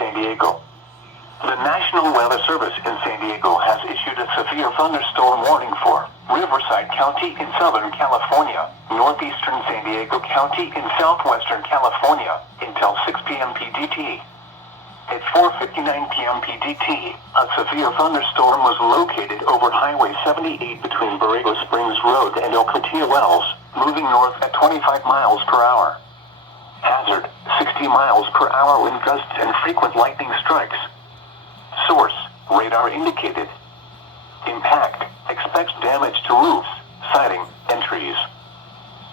San Diego. The National Weather Service in San Diego has issued a severe thunderstorm warning for Riverside County in Southern California, Northeastern San Diego County in Southwestern California, until 6 p.m. PDT. At 4:59 p.m. PDT, a severe thunderstorm was located over Highway 78 between Borrego Springs Road and El Cotillo Wells, moving north at 25 miles per hour. Hazard, 60 miles per hour wind gusts and frequent lightning strikes. Source, radar indicated. Impact, expects damage to roofs, siding, and trees.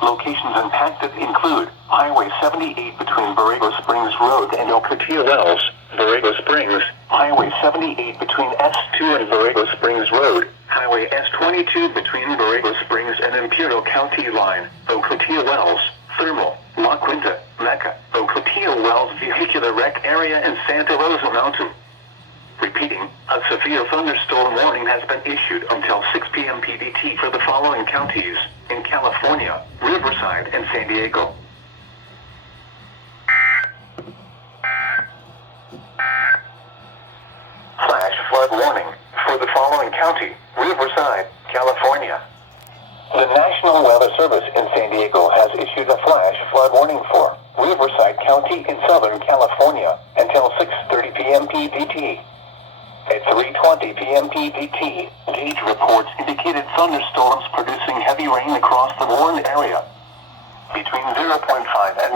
Locations impacted include Highway 78 between Borrego Springs Road and El Cotillo Wells, Borrego Springs, Highway 78 between S2 and Borrego Springs Road, Highway S22 between Borrego Springs and Imperial County Line, El Cotillo Wells, Thermal, La Quinta, Mecca, El Cotillo Wells Vehicular Wreck Area and Santa Rosa Mountain. Repeating, a severe thunderstorm warning has been issued until 6 p.m. PDT for the following counties in California, Riverside, and San Diego. Flash flood warning for the following county, Riverside, California. The National Weather Service in San Diego has issued a flash flood warning for Riverside County in Southern California until 6:30 p.m. PDT. At 3:20 p.m. PDT, gauge reports indicated thunderstorms producing heavy rain across the warned area. Between 0.5 and